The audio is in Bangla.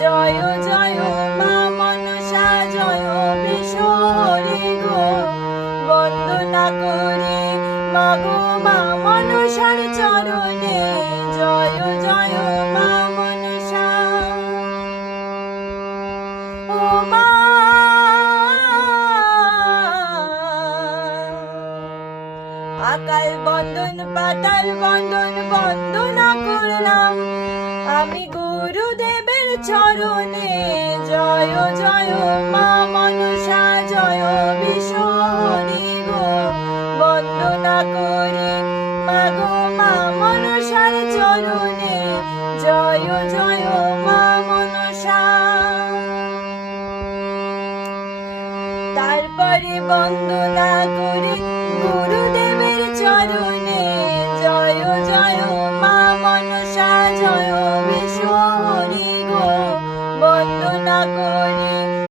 জয় জয় মা মনসা জয় বিশ্বহরি গো, বন্দনা করি মাগো মা মনসার চরণে, জয় জয় মা মনসা। ও মা আকাল বন্দন পাতাল বন্দন বন্দনা করলাম আমি গুরুদেবের চরণে, জয় জয় মা মনসা জয় বিশ্বহরি গো, বন্দনা করি মাগো মা মনসার চরণে, জয় জয় মা মনসা। তারপরে বন্দনা করি গুরুদেবের চরণে, জয় জয় মা মনসা জয় বিশ্বহরি গো, বন্দনা করি